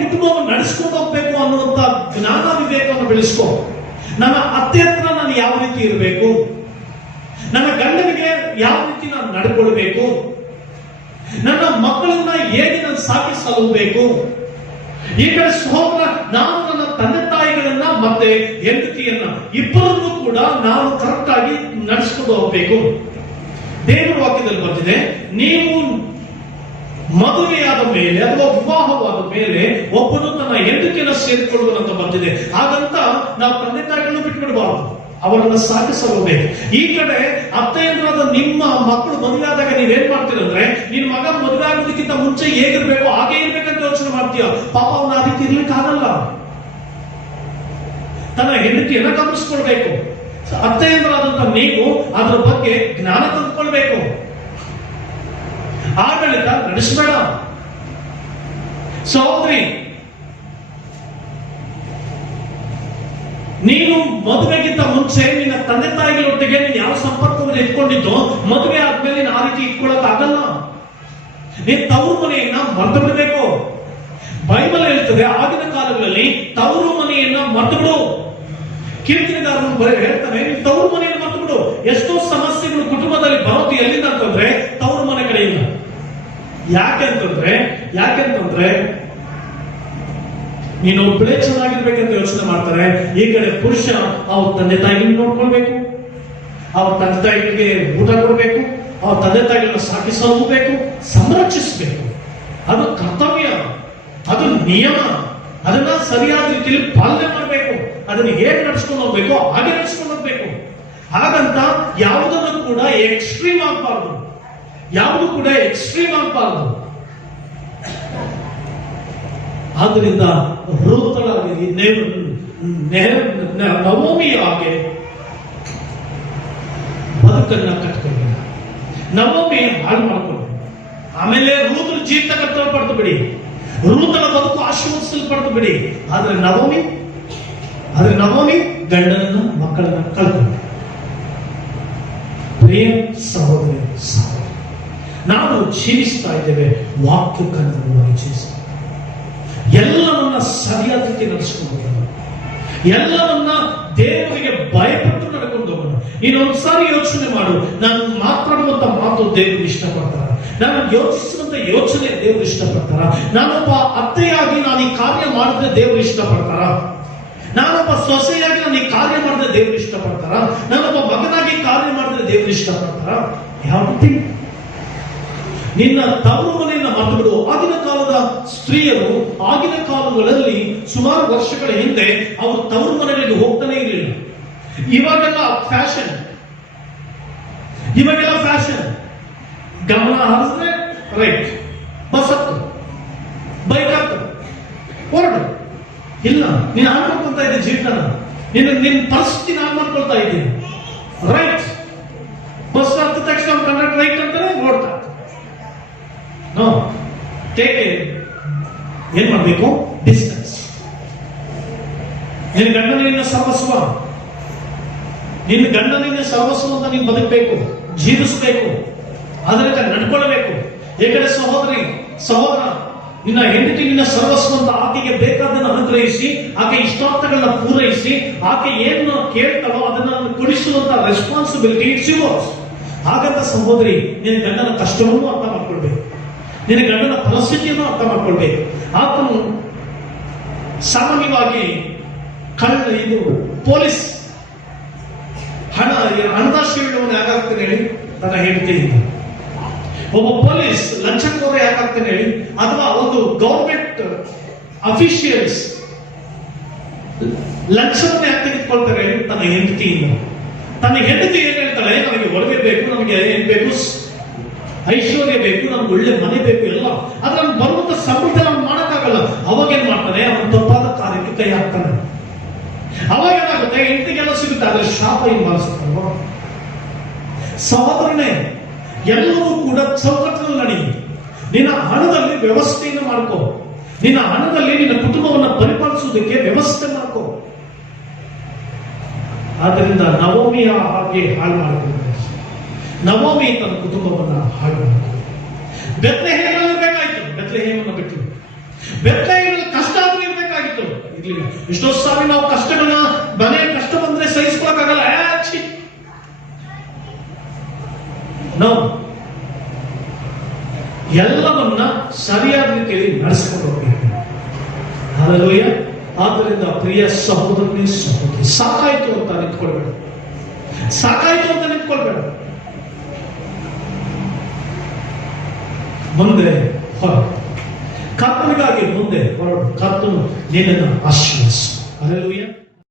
ಕುಟುಂಬವನ್ನು ನಡೆಸ್ಕೊಂಡು ಹೋಗ್ಬೇಕು ಅನ್ನುವಂತ ಜ್ಞಾನ ವಿವೇಕವನ್ನು ಬೆಳೆಸ್ಕೋ. ನನ್ನ ಅತ್ತೆ ಹತ್ರ ನಾನು ಯಾವ ರೀತಿ ಇರಬೇಕು, ನನ್ನ ಗಂಡನಿಗೆ ಯಾವ ರೀತಿ ನಾನು ನಡ್ಕೊಳ್ಬೇಕು, ನನ್ನ ಮಕ್ಕಳನ್ನ ಹೇಗೆ ನಾನು ಸಾಕಿ ಸಲ್ಲಬೇಕು. ಈ ಕಡೆ ಸಹೋದರ, ನಾನು ನನ್ನ ತಂದೆ ತಾಯಿಗಳನ್ನ ಮತ್ತೆ ಹೆಂಡತಿಯನ್ನ ಇಬ್ಬರನ್ನು ಕೂಡ ನಾವು ಕರೆಕ್ಟ್ ಆಗಿ ನಡೆಸ್ಕೊಂಡು ಹೋಗ್ಬೇಕು. ದೇವರ ವಾಕ್ಯದಲ್ಲಿ ಬಂದಿದೆ, ನೀವು ಮದುವೆಯಾದ ಮೇಲೆ ಅಥವಾ ವಿವಾಹವಾದ ಮೇಲೆ ಒಬ್ಬನು ತನ್ನ ಹೆಂಡತಿಯನ್ನು ಸೇರಿಕೊಳ್ಳುವಂತ ಬಂದಿದೆ. ಹಾಗಂತ ನಾವು ತಂದೆ ತಾಯಿಗಳನ್ನು ಬಿಟ್ಬಿಡಬಾರದು, ಅವರನ್ನ ಸಾಕಿಸಬೇಕು. ಈ ಕಡೆ ಅತ್ತೆಯಂದ್ರಾದ ನಿಮ್ಮ ಮಕ್ಕಳು ಮದುವೆ ಆದಾಗ ನೀವೇನ್ ಮಾಡ್ತೀರಂದ್ರೆ, ನಿನ್ ಮಗ ಮದುವೆ ಆಗೋದಕ್ಕಿಂತ ಮುಂಚೆ ಹೇಗಿರ್ಬೇಕು ಹಾಗೆ ಇರ್ಬೇಕಂತ ಯೋಚನೆ ಮಾಡ್ತೀಯ. ಪಾಪ ಅವನ ಆ ರೀತಿ ಇರ್ಲಿಕ್ಕೆ ಆಗಲ್ಲ. ತನ್ನ ಹೆಂಡತಿಯನ್ನ ಗಮನಿಸ್ಕೊಳ್ಬೇಕು. ಅತ್ತೆಯಂದ್ರಾದಂತ ನೀವು ಅದರ ಬಗ್ಗೆ ಜ್ಞಾನ ತಂದುಕೊಳ್ಬೇಕು. ಆಡಳಿತ ನಡೆಸಬೇಡ. ಸಹೋದರಿ, ನೀನು ಮದುವೆಗಿಂತ ಮುಂಚೆ ನಿನ್ನ ತಂದೆ ತಾಯಿಗಳೊಟ್ಟಿಗೆ ನೀನು ಯಾವ ಸಂಪರ್ಕವನ್ನು ಇಟ್ಕೊಂಡಿದ್ದು, ಮದುವೆ ಆದ್ಮೇಲೆ ನೀನು ಆ ರೀತಿ ಇಟ್ಕೊಳ್ಳಕ್ ಆಗಲ್ಲ. ನೀನ್ ತವರು ಮನೆಯನ್ನ ಮರೆತು ಬಿಡಬೇಕು. ಬೈಬಲ್ ಹೇಳ್ತದೆ, ಆಗಿನ ಕಾಲಗಳಲ್ಲಿ ತವರು ಮನೆಯನ್ನ ಮರೆತು ಬಿಡು. ಕೀರ್ತನೆಗಾರನು ಹೇಳ್ತಾನೆ, ನೀನು ತವರು ಮನೆಯನ್ನು ಮರೆತು ಬಿಡು. ಎಷ್ಟೋ ಸಮಸ್ಯೆಗಳು ಕುಟುಂಬದಲ್ಲಿ ಬರೋದು ಎಲ್ಲಿಂದ ಅಂತಂದ್ರೆ ತವರು ಮನೆ ಕಡೆಯಿಂದ. ಯಾಕೆಂತಂದ್ರೆ ನೀನು ಒಬ್ಬಳೇ ಚೆನ್ನಾಗಿರ್ಬೇಕಂತ ಯೋಚನೆ ಮಾಡ್ತಾರೆ. ಈ ಕಡೆ ಪುರುಷ ಅವ್ರ ತಂದೆ ತಾಯಿಗಳನ್ನ ನೋಡ್ಕೊಳ್ಬೇಕು, ಅವ್ರ ತಂದೆ ತಾಯಿಗಳಿಗೆ ಊಟ ಕೊಡ್ಬೇಕು, ಅವ್ರ ತಂದೆ ತಾಯಿಗಳನ್ನ ಸಾಕಿ ಸಲ್ಲಬೇಕು, ಸಂರಕ್ಷಿಸಬೇಕು. ಅದು ಕರ್ತವ್ಯ, ಅದು ನಿಯಮ. ಅದನ್ನ ಸರಿಯಾದ ರೀತಿಯಲ್ಲಿ ಪಾಲನೆ ಮಾಡಬೇಕು. ಅದನ್ನ ಹೇಗೆ ನಡ್ಸ್ಕೊಂಡು ಹೋಗ್ಬೇಕು ಹಾಗೆ ನಡ್ಸ್ಕೊಂಡು ಹೋಗ್ಬೇಕು. ಹಾಗಂತ ಯಾವುದನ್ನು ಕೂಡ ಎಕ್ಸ್ಟ್ರೀಮ್ ಆಗಬಾರ್ದು, ಯಾವುದು ಕೂಡ ಎಕ್ಸ್ಟ್ರೀಮ್ ಆಗಬಾರ್ದು. ಆದ್ದರಿಂದ ರೂತಳಾಗಿ ನವೋಮಿಯಾಗೆ ಬದುಕನ್ನ ಕಟ್ಕೊಂಡು ನವೋಮಿ ಹಾಳು ಮಾಡ್ಕೊಂಡು, ಆಮೇಲೆ ರೂತರ ಜೀವಿತ ಕಟ್ಟಲ್ಪಡ್ತು ಬಿಡಿ, ರೂತಳ ಬದುಕು ಆಶೀರ್ವದಿಸಲ್ಪಡ್ತು ಬಿಡಿ. ಆದ್ರೆ ನವೋಮಿ ಗಂಡನನ್ನ ಮಕ್ಕಳನ್ನ ಕಳ್ಕೊಂಡು. ಪ್ರಿಯ ಸಹೋದರಿ, ನಾವು ಜೀವಿಸ್ತಾ ಇದ್ದೇವೆ ವಾಕ್ಯಕ್ಕನುಗುಣವಾಗಿ ಜೀವಿಸ್ತಾ, ಎಲ್ಲವನ್ನ ಸರಿಯಾದ ರೀತಿ ನಡೆಸ್ಕೊಂಡು ಹೋಗೋಣ, ಎಲ್ಲವನ್ನ ದೇವರಿಗೆ ಭಯಪಟ್ಟು ನಡ್ಕೊಂಡು ಹೋಗೋಣ. ನೀನು ಒಂದ್ಸಾರಿ ಯೋಚನೆ ಮಾಡು, ನಾನು ಮಾತಾಡುವಂತ ಮಾತು ದೇವರು ಇಷ್ಟಪಡ್ತಾರ, ನಾನು ಯೋಚಿಸುವಂತ ಯೋಚನೆ ದೇವರು ಇಷ್ಟಪಡ್ತಾರ, ನಾನೊಬ್ಬ ಅತ್ತೆಯಾಗಿ ನಾನು ಈ ಕಾರ್ಯ ಮಾಡಿದ್ರೆ ದೇವರು ಇಷ್ಟಪಡ್ತಾರ, ನಾನೊಬ್ಬ ಸೊಸೆಯಾಗಿ ನಾನು ಈ ಕಾರ್ಯ ಮಾಡಿದ್ರೆ ದೇವರು ಇಷ್ಟಪಡ್ತಾರ, ನಾನೊಬ್ಬ ಮಗನಾಗಿ ಕಾರ್ಯ ಮಾಡಿದ್ರೆ ದೇವರು ಇಷ್ಟಪಡ್ತಾರ? ಯಾವ ರೀತಿ? ನಿನ್ನ ತವರು ಮನೆಯನ್ನ ಮರೆತುಬಿಡು. ಆಗಿನ ಕಾಲದ ಸ್ತ್ರೀಯರು ಆಗಿನ ಕಾಲಗಳಲ್ಲಿ ಸುಮಾರು ವರ್ಷಗಳ ಹಿಂದೆ ಅವರು ತವರು ಮನೆಗಳಿಗೆ ಹೋಗ್ತಾನೆ ಇರಲಿಲ್ಲ. ಇವಾಗೆಲ್ಲ ಫ್ಯಾಷನ್, ಗಮನ ಹರಿಸಿದ್ರೆ ರೈಟ್, ಬಸ್ ಹತ್ತು, ಬೈಕ್ ಹತ್ತು, ಹೊರಡು. ಇಲ್ಲ, ನೀನು ಹಾಳು ಮಾಡ್ಕೊಳ್ತಾ ಇದ್ದೆ ಜೀವನ, ನಿನ್ನ ಪರಿಸ್ಥಿತಿ ನಾನು ಮಾಡ್ಕೊಳ್ತಾ ಇದ್ದೀನಿ. ರೈಟ್, ಬಸ್ ಹತ್ತಿದ ತಕ್ಷಣ ಕಂಡಕ್ಟರ್ ರೈಟ್ ಅಂತಾನೆ ನೋಡ್ತಾ ಏನ್ ಮಾಡ್ಬೇಕು? ಡಿಸ್ಟೆನ್ಸ್. ನಿನ್ನ ಗಂಡನಿನ ಸರ್ವಸ್ವ, ಅಂತ ನೀನು ಬದುಕಬೇಕು, ಜೀವಿಸಬೇಕು, ಅದರಿಂದ ನಡ್ಕೊಳ್ಬೇಕು. ಏಕಡೆ ಸಹೋದರ, ನಿನ್ನ ಹೆಂಡತಿ ನಿನ್ನ ಸರ್ವಸ್ವ ಅಂತ ಆಕೆಗೆ ಬೇಕಾದನ್ನು ಅನುಗ್ರಹಿಸಿ, ಆಕೆ ಇಷ್ಟಾರ್ಥಗಳನ್ನ ಪೂರೈಸಿ, ಆಕೆ ಏನು ಕೇಳ್ತಾಳೋ ಅದನ್ನು ಕೊಡಿಸುವಂತ ರೆಸ್ಪಾನ್ಸಿಬಿಲಿಟಿ ಇಟ್ಸ್ ಯುವರ್ಸ್. ಹಾಗಂತ ಸಹೋದರಿ, ನಿನ್ನ ಗಂಡನ ಕಷ್ಟವನ್ನು ಅರ್ಥ ಮಾಡ್ಕೊಳ್ಬೇಕು, ನಿನ್ನ ಗಂಡನ ಪರಿಸ್ಥಿತಿಯನ್ನು ಅರ್ಥ ಮಾಡ್ಕೊಳ್ಬೇಕು. ಆತನು ಸಾಮಾನ್ಯವಾಗಿ ಪೊಲೀಸ್ ಹಣ ಹಣದಾಶೆಯುಳ್ಳವನು ಯಾಕಾಗ್ತಾನೆ ಹೇಳಿ? ತನ್ನ ಹೆಂಡತಿಯಿಂದ. ಒಬ್ಬ ಪೊಲೀಸ್ ಲಂಚಕೋರ ಯಾಕಾಗ್ತಾನೆ ಹೇಳಿ? ಅಥವಾ ಒಂದು ಗೌರ್ಮೆಂಟ್ ಅಫಿಷಿಯಲ್ಸ್ ಲಂಚವನ್ನು ಯಾಕೆ ತೆಗೆದುಕೊಳ್ತಾರೆ ಹೇಳಿ? ತನ್ನ ಹೆಂಡತಿಯಿಂದ. ತನ್ನ ಹೆಂಡತಿ ಏನ್ ಹೇಳ್ತಾಳೆ? ನಮಗೆ ಒಡವೆ ಬೇಕು, ನಮಗೆ ಏನ್ ಬೇಕು, ಐಶ್ವರ್ಯ ಬೇಕು, ನಮ್ಗೆ ಒಳ್ಳೆ ಮನೆ ಬೇಕು, ಎಲ್ಲ. ಆದ್ರೆ ನಮ್ಗೆ ಬರುವಂತ ಸಂಬಳದಲ್ಲಿ ಅವ್ನು ಮಾಡಕ್ಕಾಗಲ್ಲ. ಅವಾಗ ಏನ್ ಮಾಡ್ತಾನೆ? ಅವನು ತಪ್ಪಾದ ಕಾರ್ಯಕ್ಕೆ ಕೈ ಹಾಕ್ತಾನೆ. ಅವಾಗ ಏನಾಗುತ್ತೆ? ಹೆಂಡತಿಗೆಲ್ಲ ಸಿಗುತ್ತೆ, ಆದ್ರೆ ಶಾಪ ಹಿಂಬಾಲಿಸುತ್ತಲ್ವ? ಸಹೋದರನೇ, ಎಲ್ಲವೂ ಕೂಡ ಚೌಕಟ್ಟಿನಲ್ಲಿ ನಡೆಯಿ. ನಿನ್ನ ಹಣದಲ್ಲಿ ವ್ಯವಸ್ಥೆಯನ್ನು ಮಾಡ್ಕೋ. ನಿನ್ನ ಹಣದಲ್ಲಿ ನಿನ್ನ ಕುಟುಂಬವನ್ನು ಪರಿಪಾಲಿಸುವುದಕ್ಕೆ ವ್ಯವಸ್ಥೆ ಮಾಡ್ಕೋ. ಆದ್ದರಿಂದ ನವೋಮಿಯ ಹಾಗೆ ಹಾಳು ಮಾಡಿಕೊಂಡು ನವೋಮಿ ತನ್ನ ಕುಟುಂಬವನ್ನ ಹಾಳು ಮಾಡಿಕೊಂಡು ಬೆತ್ಲೆಹೇಮಲ್ಲಿ ಬೇಕಾಯಿತು. ಬೆತ್ಲೆಹೇಮನ್ನು ಬಿಟ್ಟು ಬೆತ್ಲೆಹೇಮಲ್ಲಿ ಕಷ್ಟ ಆದ್ರೂ ಇರ್ಬೇಕಾಗಿತ್ತು, ಇರ್ಲಿಲ್ಲ. ಎಷ್ಟೋ ಸಾರಿ ನಾವು ಕಷ್ಟಗಳನ್ನ, ಮನೆ ಕಷ್ಟ ಬಂದ್ರೆ ಸಹಿಸ್ಕೊಳಕ್ಕಾಗಲ್ಲ, ನಾವು ಎಲ್ಲವನ್ನ ಸರಿಯಾದ ರೀತಿಯಲ್ಲಿ ನಡೆಸಿಕೊಂಡು ಹೋಗ್ಬೇಕು. ಹಲ್ಲೆಲೂಯಾ. ಆದ್ದರಿಂದ ಪ್ರಿಯ ಸಹೋದರನೇ ಸಹೋದರಿ, ಸಾಕಾಯ್ತು ಅಂತ ನಿಂತ್ಕೊಳ್ಬೇಡ. ಸಾಕಾಯ್ತು ಅಂತ ನಿಂತ್ಕೊಳ್ಬೇಡ. ಮುಂದೆ ಹೊರಡು. ಕರ್ತನಿಗಾಗಿ ಮುಂದೆ ಹೊರಡು. ಕರ್ತನು ನಿನ್ನನ್ನು ಆಶೀರ್ವದಿಸು. ಹಲ್ಲೆಲೂಯಾ.